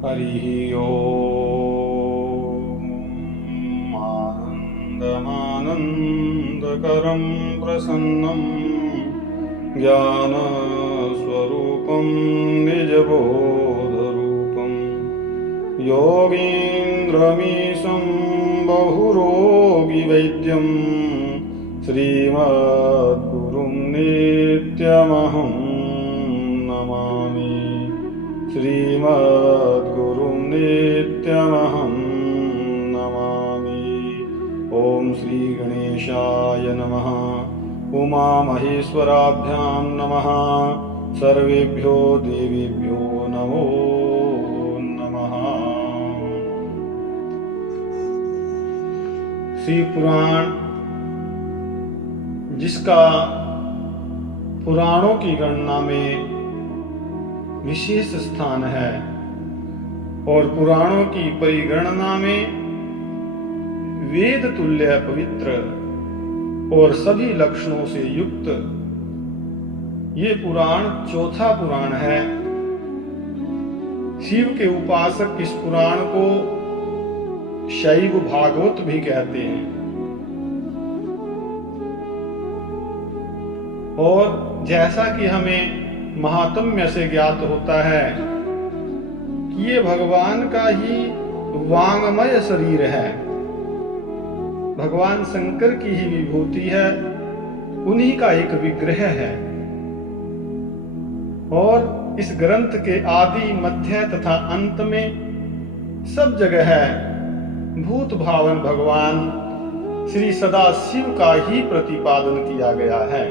हरिः ओम्। आनन्दमानन्दकरं प्रसन्नं ज्ञानस्वरूपं निजबोधरूपं योगीन्द्रमीशं बहुरोगिवैद्यं श्रीमद्गुरुं नित्यमहं नमामि। श्रीमद्गुरुं नित्यमहं नमामि। ॐ श्री गणेशाय नमः। उमामहेश्वराभ्यां नमः। सर्वेभ्यो देवेभ्यो नमो नमः। श्री पुराण, जिसका पुराणों की गणना में विशेष स्थान है और पुराणों की परिगणना में वेद तुल्य पवित्र और सभी लक्षणों से युक्त ये पुराण चौथा पुराण है। शिव के उपासक इस पुराण को शैव भागवत भी कहते हैं। और जैसा कि हमें महात्म्य से ज्ञात होता है कि ये भगवान का ही वांगमय शरीर है, भगवान शंकर की ही विभूति है, उन्हीं का एक विग्रह है। और इस ग्रंथ के आदि मध्य तथा अंत में सब जगह है भूत भावन भगवान श्री सदाशिव का ही प्रतिपादन किया गया है।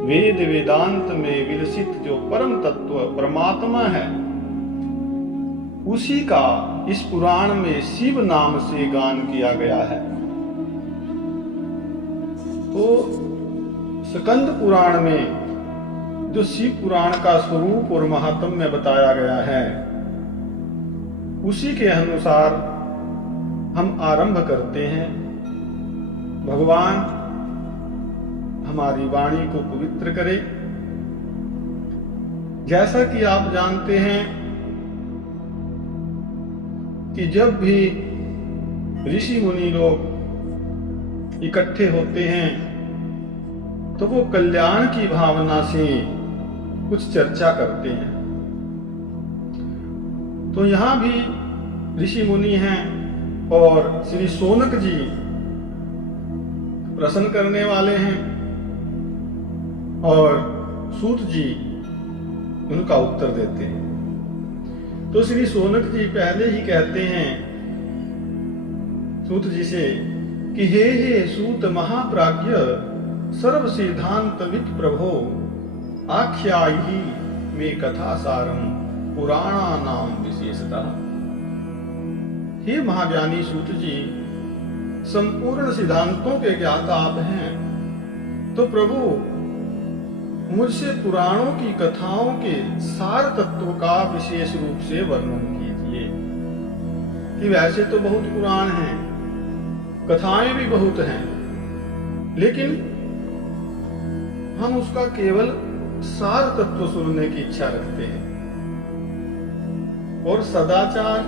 वेद वेदांत में विलसित जो परम तत्व परमात्मा है, उसी का इस पुराण में शिव नाम से गान किया गया है। तो स्कंद पुराण में जो शिव पुराण का स्वरूप और महात्म्य बताया गया है, उसी के अनुसार हम आरंभ करते हैं। भगवान हमारी वाणी को पवित्र करे। जैसा कि आप जानते हैं कि जब भी ऋषि मुनि लोग इकट्ठे होते हैं तो वो कल्याण की भावना से कुछ चर्चा करते हैं। तो यहां भी ऋषि मुनि हैं और श्री शौनक जी प्रश्न करने वाले हैं और सूत जी उनका उत्तर देते हैं। तो श्री शौनक जी पहले ही कहते हैं सूत जी से कि हे सूत महाप्राज्ञ सर्व सिद्धांतविद प्रभो आख्यायी में कथा सारम पुराणा नाम विशेषतः। हे महाज्ञानी सूत जी, संपूर्ण सिद्धांतों के ज्ञाता आप हैं, तो प्रभु मुझसे पुराणों की कथाओं के सार तत्व का विशेष रूप से वर्णन कीजिए। कि वैसे तो बहुत पुराण हैं, कथाएं भी बहुत हैं, लेकिन हम उसका केवल सार तत्व सुनने की इच्छा रखते हैं। और सदाचार,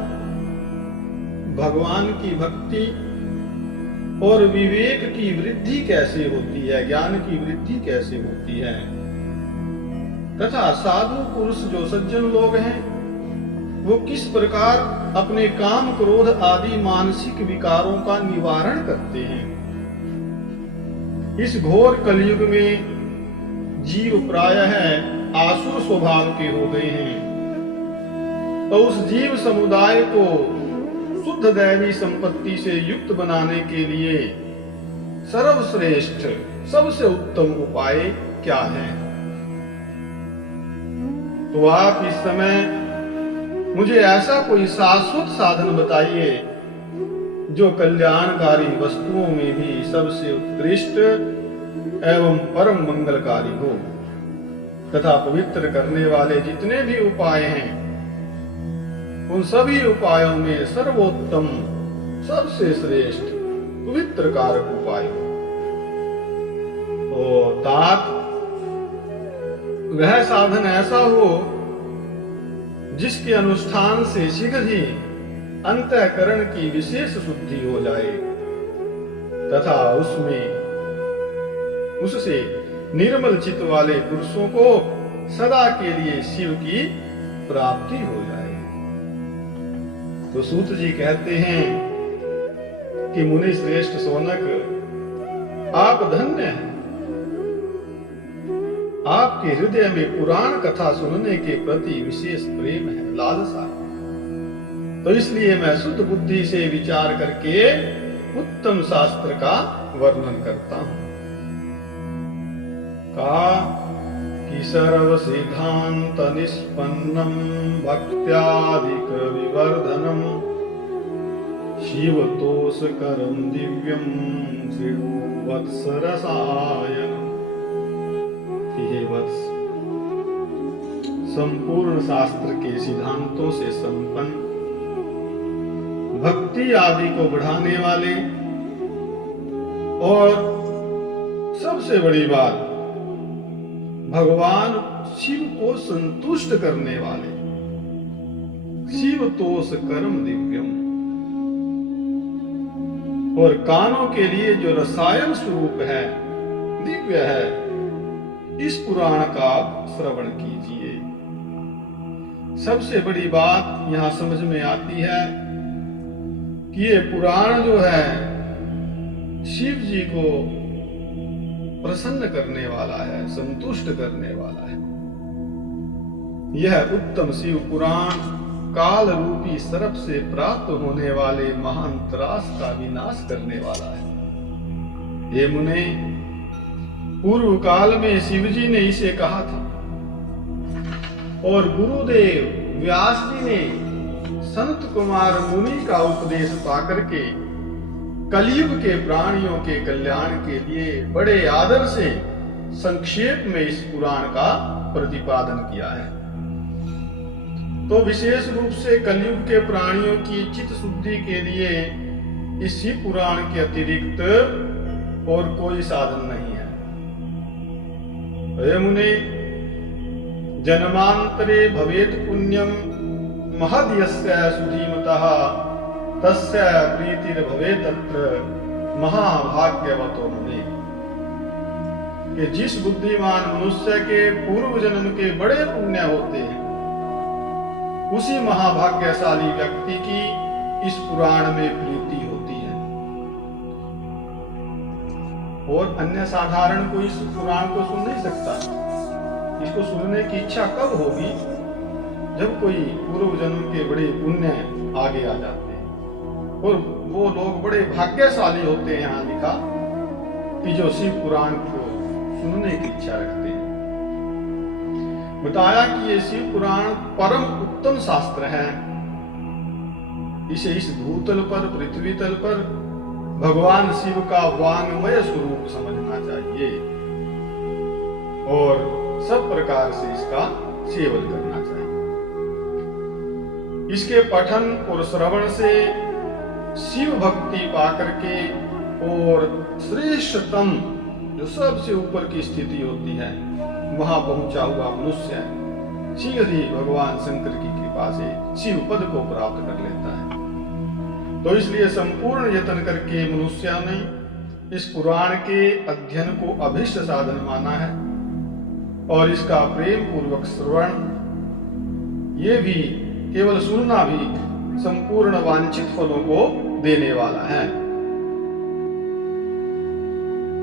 भगवान की भक्ति और विवेक की वृद्धि कैसे होती है, ज्ञान की वृद्धि कैसे होती है, तथा साधु पुरुष जो सज्जन लोग हैं वो किस प्रकार अपने काम क्रोध आदि मानसिक विकारों का निवारण करते हैं। इस घोर कलयुग में जीव प्रायः आसुर स्वभाव के हो गए हैं, तो उस जीव समुदाय को शुद्ध दैवी संपत्ति से युक्त बनाने के लिए सर्वश्रेष्ठ सबसे उत्तम उपाय क्या है? तो आप इस समय मुझे ऐसा कोई शाश्वत साधन बताइए जो कल्याणकारी वस्तुओं में भी सबसे उत्कृष्ट एवं परम मंगलकारी हो, तथा पवित्र करने वाले जितने भी उपाय हैं उन सभी उपायों में सर्वोत्तम सबसे श्रेष्ठ पवित्र कारक उपाय हो। तो तात वह साधन ऐसा हो जिसके अनुष्ठान से शीघ्र ही अंतःकरण की विशेष शुद्धि हो जाए तथा उससे निर्मल चित्त वाले पुरुषों को सदा के लिए शिव की प्राप्ति हो जाए। तो सूत जी कहते हैं कि मुनि श्रेष्ठ सोनक, आप धन्य हैं, आपके हृदय में पुराण कथा सुनने के प्रति विशेष प्रेम है, लालसा है। तो इसलिए मैं शुद्ध बुद्धि से विचार करके उत्तम शास्त्र का वर्णन करता हूं। कि सर्व सिद्धांत निष्पन्नम भक्त्याधिक विवर्धनम शिवतोष करम दिव्यम वत्स रसायन। हे वत्स, संपूर्ण शास्त्र के सिद्धांतों से संपन्न, भक्ति आदि को बढ़ाने वाले और सबसे बड़ी बात भगवान शिव को संतुष्ट करने वाले, शिव तोष कर्म दिव्यम, और कानों के लिए जो रसायन स्वरूप है, दिव्य है, इस पुराण का श्रवण कीजिए। सबसे बड़ी बात यहां समझ में आती है कि ये पुराण जो है शिव जी को प्रसन्न करने वाला है, संतुष्ट करने वाला है। यह उत्तम शिव पुराण काल रूपी सर्प से प्राप्त होने वाले महान त्रास का विनाश करने वाला है। हे मुने, पूर्व काल में शिव जी ने इसे कहा था और गुरुदेव व्यास जी ने संत कुमार मुनि का उपदेश पाकर के कलयुग के प्राणियों के कल्याण के लिए बड़े आदर से संक्षेप में इस पुराण का प्रतिपादन किया है। तो विशेष रूप से कलयुग के प्राणियों की चित्त शुद्धि के लिए इसी पुराण के अतिरिक्त और कोई साधन नहीं है। हे मुने, जन्मांतरे भवेत् पुण्यम महद्यस्य सुधीमतः तस्य प्रीतिर भवेत् तत्र महाभाग्यवतो मुने। कि जिस बुद्धिमान मनुष्य के पूर्व जन्म के बड़े पुण्य होते हैं, उसी महाभाग्यशाली व्यक्ति की इस पुराण में प्रीति होती है। और अन्य साधारण कोई इस पुराण को सुन नहीं सकता। इसको सुनने की इच्छा कब होगी? जब कोई पूर्व जन्म के बड़े पुण्य आगे आ जाते हैं, और वो लोग बड़े भाग्यशाली होते हैं। यहाँ लिखा कि जो शिव पुराण को सुनने की इच्छा रखते हैं। बताया कि ये शिव पुराण परम उत्तम शास्त्र है। इसे इस भूतल पर, पृथ्वी तल पर भगवान शिव का वांगमय स्वरूप समझना चाहिए और सब प्रकार से इसका सेवन करना चाहिए। इसके पठन और श्रवण से शिव भक्ति पाकर के और श्रेष्ठतम जो सबसे ऊपर की स्थिति होती है, वहां पहुंचा हुआ मनुष्य शीघ्र ही भगवान शंकर की कृपा से शिव पद को प्राप्त कर लेता है। तो इसलिए संपूर्ण यत्न करके मनुष्य ने इस पुराण के अध्ययन को अभिष्ट साधन माना है और इसका प्रेम पूर्वक श्रवण, ये भी केवल सुनना भी संपूर्ण वांछित फलों को देने वाला है।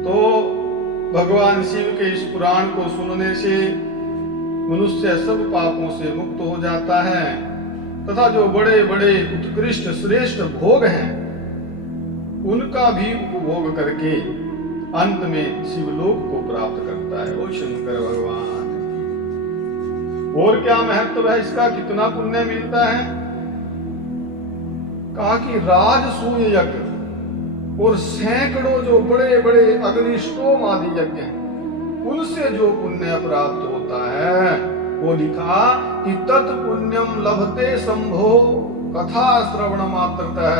तो भगवान शिव के इस पुराण को सुनने से मनुष्य सब पापों से मुक्त हो जाता है तथा जो बड़े बड़े उत्कृष्ट श्रेष्ठ भोग हैं उनका भी उपभोग करके अंत में शिवलोक को प्राप्त करता है। ओ शंकर भगवान, और क्या महत्व है इसका, कितना पुण्य मिलता है? कहा कि राजसूय यज्ञ और सैकड़ों जो बड़े बड़े अग्निष्टोम आदि यज्ञ हैं, उनसे जो पुण्य प्राप्त होता है, वो लिखा कि तत्पुण्यम लभते संभो कथा श्रवण मात्रतः।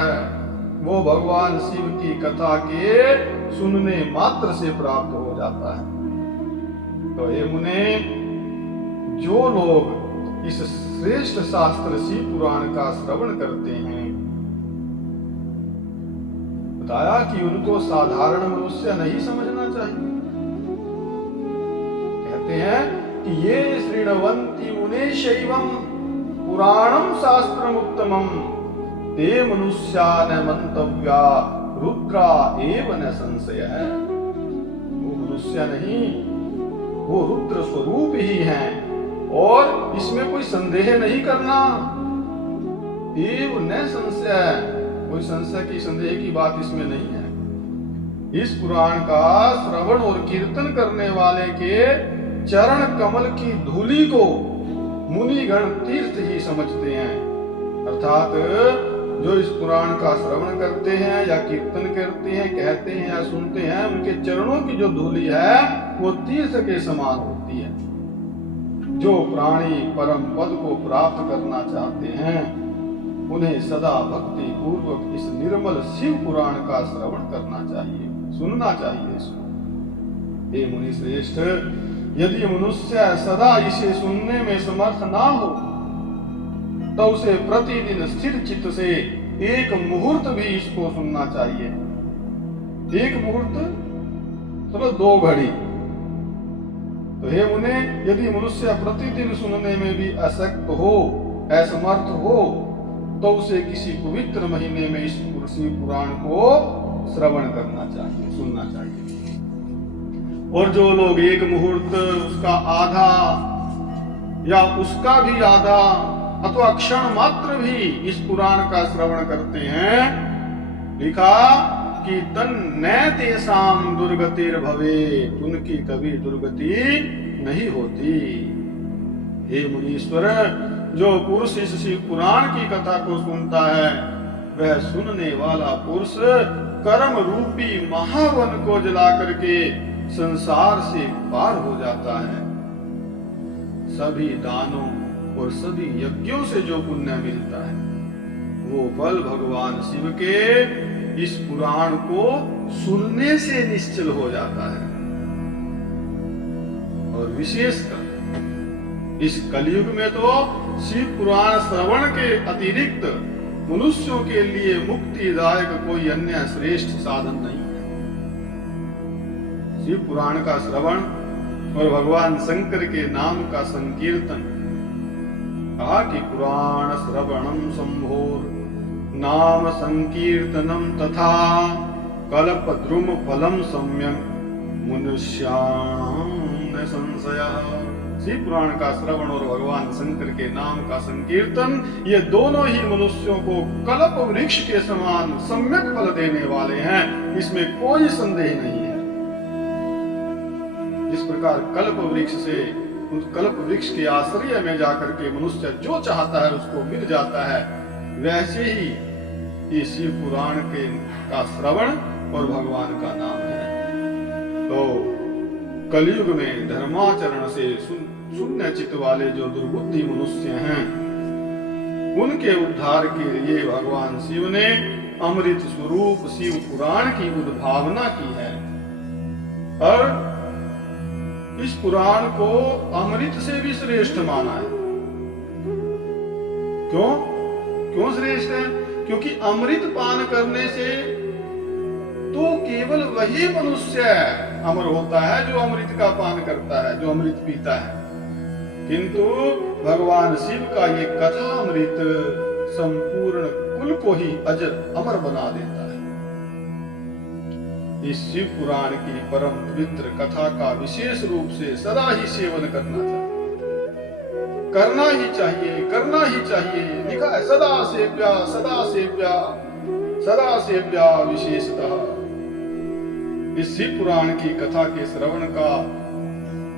वो भगवान शिव की कथा के सुनने मात्र से प्राप्त हो जाता है। तो हे मुने, जो लोग इस श्रेष्ठ शास्त्र शिव पुराण का श्रवण करते हैं। बताया कि उनको साधारण मनुष्य नहीं समझना चाहिए। कहते हैं कि ये शृण्वन्ति मुने शैवम पुराणम शास्त्रम उत्तमम ते मनुष्या न मंतव्या रुद्रा एव न संशय है। वो मनुष्य नहीं, वो रुद्र स्वरूप ही हैं और इसमें कोई संदेह नहीं करना। एव न संशय, कोई संशय की संदेह की बात इसमें नहीं है। इस पुराण का श्रवण और कीर्तन करने वाले के चरण कमल की धूलि को मुनिगण तीर्थ ही समझते हैं। अर्थात जो इस पुराण का श्रवण करते हैं या कीर्तन करते हैं, कहते हैं या सुनते हैं, उनके चरणों की जो धूलि है वो तीर्थ के समान होती है। जो प्राणी परम पद को प्राप्त करना चाहते हैं उन्हें सदा भक्ति पूर्वक इस निर्मल शिव पुराण का श्रवण करना चाहिए, सुनना चाहिए इसको। हे मुनि श्रेष्ठ, यदि मनुष्य सदा इसे सुनने में समर्थ ना हो तो उसे प्रतिदिन स्थिर चित्त से एक मुहूर्त भी इसको सुनना चाहिए। एक मुहूर्त चलो 2 घड़ी। तो हे मुने, यदि मनुष्य प्रतिदिन सुनने में भी अशक्त हो, असमर्थ हो, तो उसे किसी पवित्र महीने में इस शिव पुराण को श्रवण करना चाहिए, सुनना चाहिए। और जो लोग एक मुहूर्त, उसका आधा या उसका भी आधा अथवा क्षण मात्र भी इस पुराण का श्रवण करते हैं, लिखा कि तन न तेसाम दुर्गतिर भवे, उनकी कभी दुर्गति नहीं होती। हे मुनीश्वर, जो पुरुष इस शिव पुराण की कथा को सुनता है वह सुनने वाला पुरुष कर्म रूपी महावन को जला करके संसार से पार हो जाता है। सभी दानों और सभी यज्ञों से जो पुण्य मिलता है वो फल भगवान शिव के इस पुराण को सुनने से निश्चल हो जाता है। और विशेषकर इस कलयुग में तो शिव पुराण श्रवण के अतिरिक्त मनुष्यों के लिए मुक्तिदायक कोई अन्य श्रेष्ठ साधन नहीं है। शिव पुराण का श्रवण और भगवान शंकर के नाम का संकीर्तन, कहा कि पुराण श्रवणम संभोर नाम संकीर्तनम तथा कल्पद्रुम फलम सम्यक मनुष्याणाम न संशयः। शिव पुराण का श्रवण और भगवान शंकर के नाम का संकीर्तन, ये दोनों ही मनुष्यों को कल्प वृक्ष के समान सम्यक फल देने वाले हैं, इसमें कोई संदेह नहीं है। जिस प्रकार कल्प वृक्ष से, उस कल्प वृक्ष के आश्रय में जाकर के मनुष्य जो चाहता है उसको मिल जाता है, वैसे ही ये शिव पुराण के का श्रवण और भगवान का नाम है। तो कलयुग में धर्माचरण से शून्य चित्त वाले जो दुर्बुद्धि मनुष्य हैं, उनके उद्धार के लिए भगवान शिव ने अमृत स्वरूप शिव पुराण की उद्भावना की है। और इस पुराण को अमृत से भी श्रेष्ठ माना है। क्यों श्रेष्ठ है? क्योंकि अमृत पान करने से तो केवल वही मनुष्य अमर होता है जो अमृत का पान करता है, जो अमृत पीता है। किंतु भगवान शिव का ये कथा अमृत संपूर्ण कुल को ही अजर अमर बना देता है। इस शिव पुराण की परम पवित्र कथा का विशेष रूप से सदा ही सेवन करना चाहिए, करना ही चाहिए। लिखा है सदा सेव्या सदा सेव्या सदा सेव्या विशेषतः। इस शिव पुराण की कथा के श्रवण का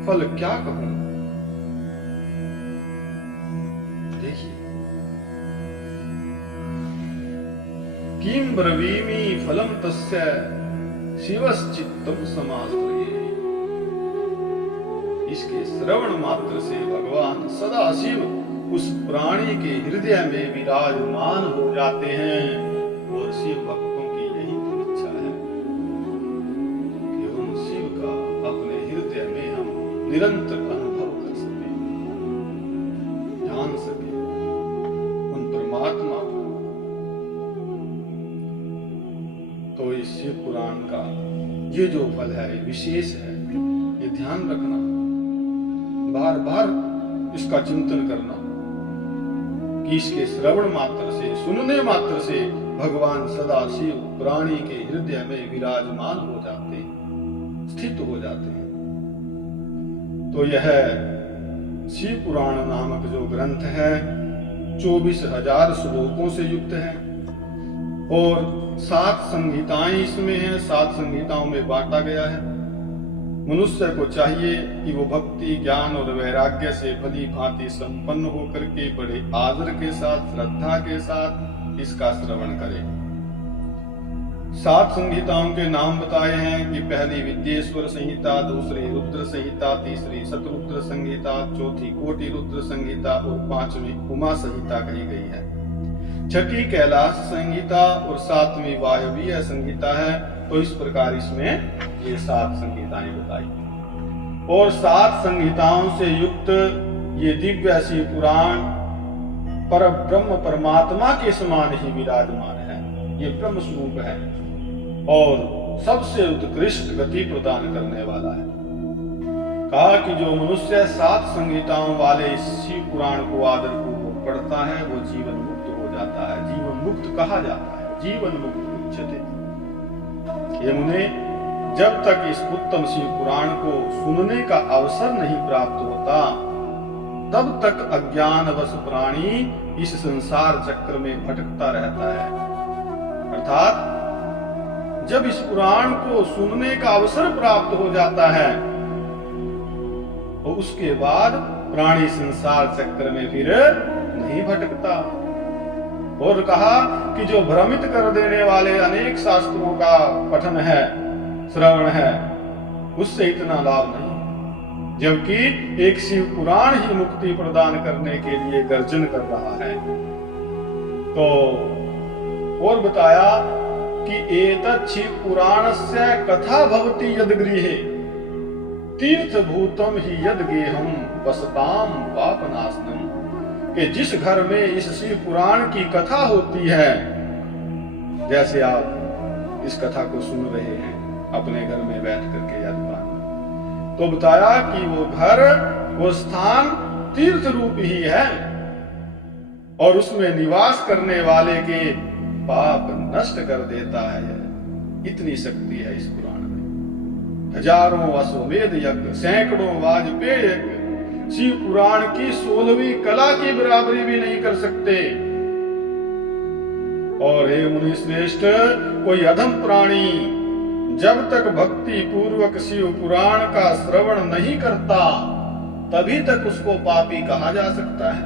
फल क्या कहूं? देखिए, किम ब्रवीमि फलम तस्य शिवश्चित्तम समाश्रये। इसके श्रवण मात्र से भगवान सदा शिव उस प्राणी के हृदय में विराजमान हो जाते हैं। और शिव भक्तों की यही तो इच्छा है कि हम शिव का अपने हृदय में हम निरंतर अनुभव कर सकें। इस शिव पुराण का ये जो फल है ये विशेष है, ये ध्यान रखना, बार बार इसका चिंतन करना कि इसके श्रवण मात्र से, सुनने मात्र से भगवान सदा शिव प्राणी के हृदय में विराजमान हो जाते हैं, स्थित हो जाते हैं। तो यह शिव पुराण नामक जो ग्रंथ है 24,000 श्लोकों से युक्त है और 7 संहिताएं इसमें हैं, 7 संहिताओं में बांटा गया है। मनुष्य को चाहिए कि वो भक्ति, ज्ञान और वैराग्य से भली भांति संपन्न होकर के बड़े आदर के साथ, श्रद्धा के साथ इसका श्रवण करे। 7 संहिताओं के नाम बताए हैं कि पहली विद्येश्वर संहिता, दूसरी रुद्र संहिता, तीसरी शतरुद्र संहिता, चौथी कोटि रुद्र संहिता और 5वीं उमा संहिता कही गई है। छठी कैलाश संहिता और 7वीं वायवीय संहिता है। तो इस प्रकार इसमें ये 7 संहिताएं बताई और 7 संहिताओं से युक्त ये दिव्य शिव पुराण पर ब्रह्म परमात्मा के समान ही विराजमान है। ये ब्रह्म स्वरूप है और सबसे उत्कृष्ट गति प्रदान करने वाला है। कहा कि जो मनुष्य 7 संहिताओं वाले इस शिव पुराण को आदर पूर्वक पढ़ता है वो जीवन मुक्त हो जाता है। जीवन मुक्त कहा जाता है, जीवन मुक्त उच्यते। ये मुने, जब तक इस उत्तम शिव पुराण को सुनने का अवसर नहीं प्राप्त होता तब तक अज्ञानवश प्राणी इस संसार चक्र में भटकता रहता है। अर्थात जब इस पुराण को सुनने का अवसर प्राप्त हो जाता है तो उसके बाद प्राणी संसार चक्र में फिर नहीं भटकता। और कहा कि जो भ्रमित कर देने वाले अनेक शास्त्रों का पठन है, श्रवण है, उससे इतना लाभ नहीं, जबकि एक शिव पुराण ही मुक्ति प्रदान करने के लिए गर्जन कर रहा है। तो और बताया कि एतत् शिव पुराणस्य कथा भवति यद गृहे तीर्थ भूतम ही यद गेहम वसताम पापनाशनम, कि जिस घर में इस शिव पुराण की कथा होती है, जैसे आप इस कथा को सुन रहे हैं अपने घर में बैठ करके या दुकान में, तो बताया कि वो घर, वो स्थान तीर्थ रूप ही है और उसमें निवास करने वाले के पाप नष्ट कर देता है। इतनी शक्ति है इस पुराण में। हजारों अश्वमेध यज्ञ, सैकड़ों वाजपेय यज्ञ शिव पुराण की 16वीं कला की बराबरी भी नहीं कर सकते। और हे मुनि श्रेष्ठ, कोई अधम प्राणी जब तक भक्ति पूर्वक शिव पुराण का श्रवण नहीं करता तभी तक उसको पापी कहा जा सकता है,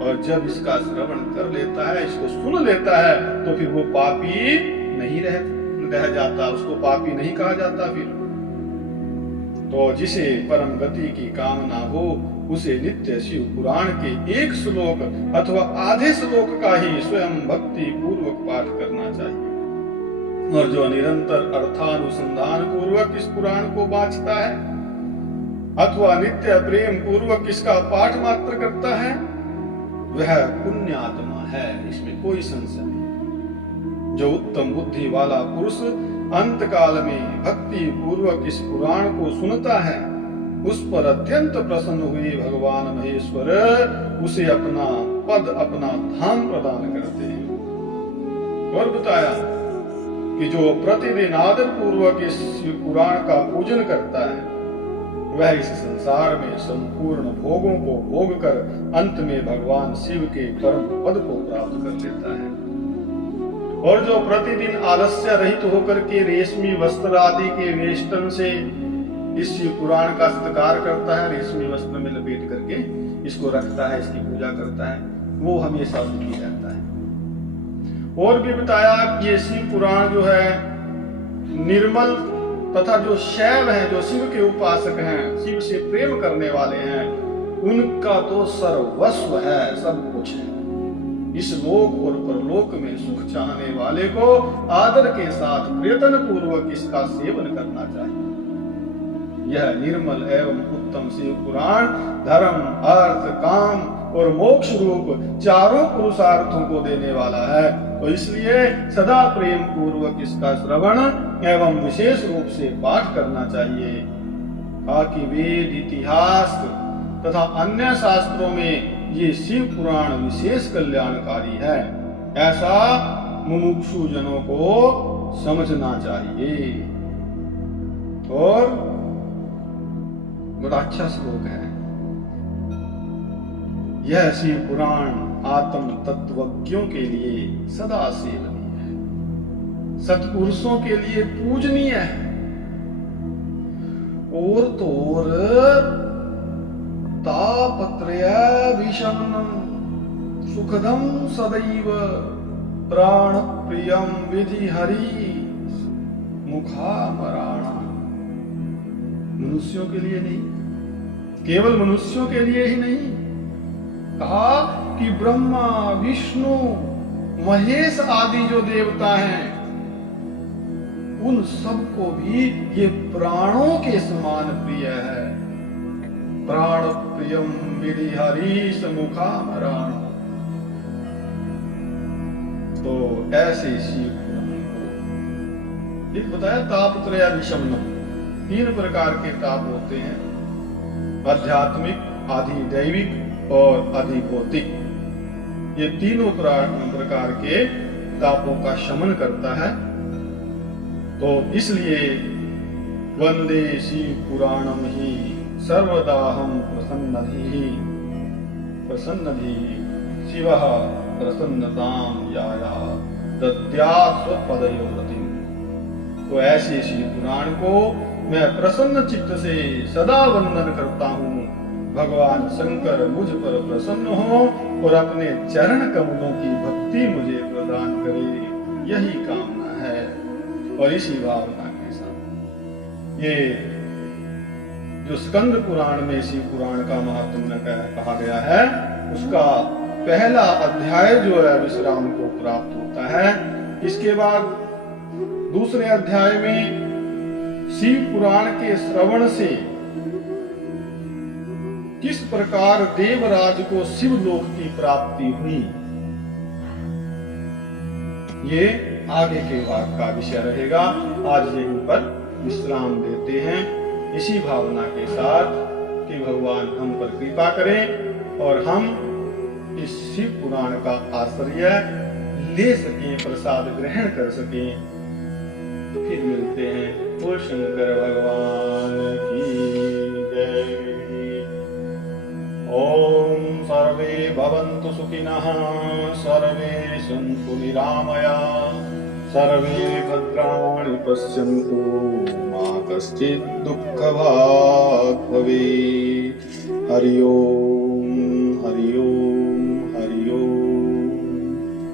और जब इसका श्रवण कर लेता है, इसको सुन लेता है, तो फिर वो पापी नहीं रह जाता, उसको पापी नहीं कहा जाता। फिर तो जिसे परम गति की कामना हो उसे नित्य शिव पुराण के एक श्लोक अथवा आधे श्लोक का ही स्वयं भक्ति पूर्वक पाठ करना चाहिए। और जो निरंतर अर्थानुसंधान पूर्वक इस पुराण को वाचता है अथवा नित्य प्रेम पूर्वक इसका पाठ मात्र करता है वह पुण्यात्मा है, इसमें कोई संशय नहीं। जो उत्तम बुद्धि वाला पुरुष अंत काल में भक्ति पूर्वक इस पुराण को सुनता है उस पर अत्यंत प्रसन्न हुए भगवान महेश्वर उसे अपना पद, अपना धाम प्रदान करते हैं। और बताया कि जो प्रतिदिन आदर पूर्वक इस पुराण का पूजन करता है वह इस संसार में संपूर्ण भोगों को भोग कर अंत में भगवान शिव के परम पद को प्राप्त कर लेता है। और जो प्रतिदिन आलस्य रहित होकर के रेशमी वस्त्र आदि के वेष्टन से इस शिव पुराण का सत्कार करता है, रेशमी वस्त्र में लपेट करके इसको रखता है, इसकी पूजा करता है, वो हमेशा सुखी रहता है। और भी बताया कि ये शिव पुराण जो है निर्मल तथा जो शैव हैं, जो शिव के उपासक हैं, शिव से प्रेम करने वाले हैं, उनका तो सर्वस्व है, सब कुछ है। इस लोक और परलोक में सुख चाहने वाले को आदर के साथ प्रयत्न पूर्वक इसका सेवन करना चाहिए। यह निर्मल एवं उत्तम शिव पुराण धर्म, अर्थ, काम और मोक्ष रूप चारों पुरुषार्थों को देने वाला है। तो इसलिए सदा प्रेम पूर्वक इसका श्रवण एवं विशेष रूप से पाठ करना चाहिए। ताकि वेद, इतिहास तथा अन्य शास्त्रों में ये शिव पुराण विशेष कल्याणकारी है, ऐसा मुमुक्षु जनों को समझना चाहिए। और बड़ा अच्छा श्लोक है यह। शिव पुराण आत्म तत्वज्ञों के लिए सदा सेवनीय है, सत्पुरुषों के लिए पूजनीय है। और तो और तापत्रय विषमनम सुखदम सदैव प्राण प्रियम विधि हरि मुखामराणा। मनुष्यों के लिए नहीं, केवल मनुष्यों के लिए ही नहीं, कहा कि ब्रह्मा, विष्णु, महेश आदि जो देवता हैं उन सबको भी ये प्राणों के समान प्रिय है। प्राण प्रियम विधि हरीश मुखामराण। तो ऐसे शिव एक बताया तापत्रय विषमनम, 3 प्रकार के ताप होते हैं, आध्यात्मिक, आदि दैविक और आदि भौतिक। ये तीनों प्रकार के तापों का शमन करता है। तो इसलिए वंदे शिव पुराणम ही सर्वदा हम प्रसन्नधि शिवः प्रसन्नताम याया दद्यात् स्वपदयोरतिम। तो ऐसे शिव पुराण को मैं प्रसन्न चित्त से सदा वंदन करता हूँ। भगवान शंकर मुझ पर प्रसन्न हो और अपने चरण कमलों की भक्ति मुझे प्रदान करे, यही कामना है। और इसी भावना के साथ ये जो स्कंद पुराण में शिव पुराण का महात्म्य कहा गया है, उसका पहला अध्याय जो है विश्राम को प्राप्त होता है। इसके बाद दूसरे अध्याय में शिव पुराण के श्रवण से किस प्रकार देवराज को शिवलोक की प्राप्ति हुई, ये आगे के भाग का विषय रहेगा। आज यहीं पर विश्राम देते हैं, इसी भावना के साथ कि भगवान हम पर कृपा करें और हम इस शिव पुराण का आश्रय ले सकें, प्रसाद ग्रहण कर सकें। फिर मिलते हैं। बोल शंकर भगवान की जय। ओम सर्वे भवन्तु सुखिनः, सर्वे सन्तु निरामयाः, सर्वे भद्राणि पश्यन्तु, मा कश्चित् दुःखभाग् भवेत्। हरि ओम्।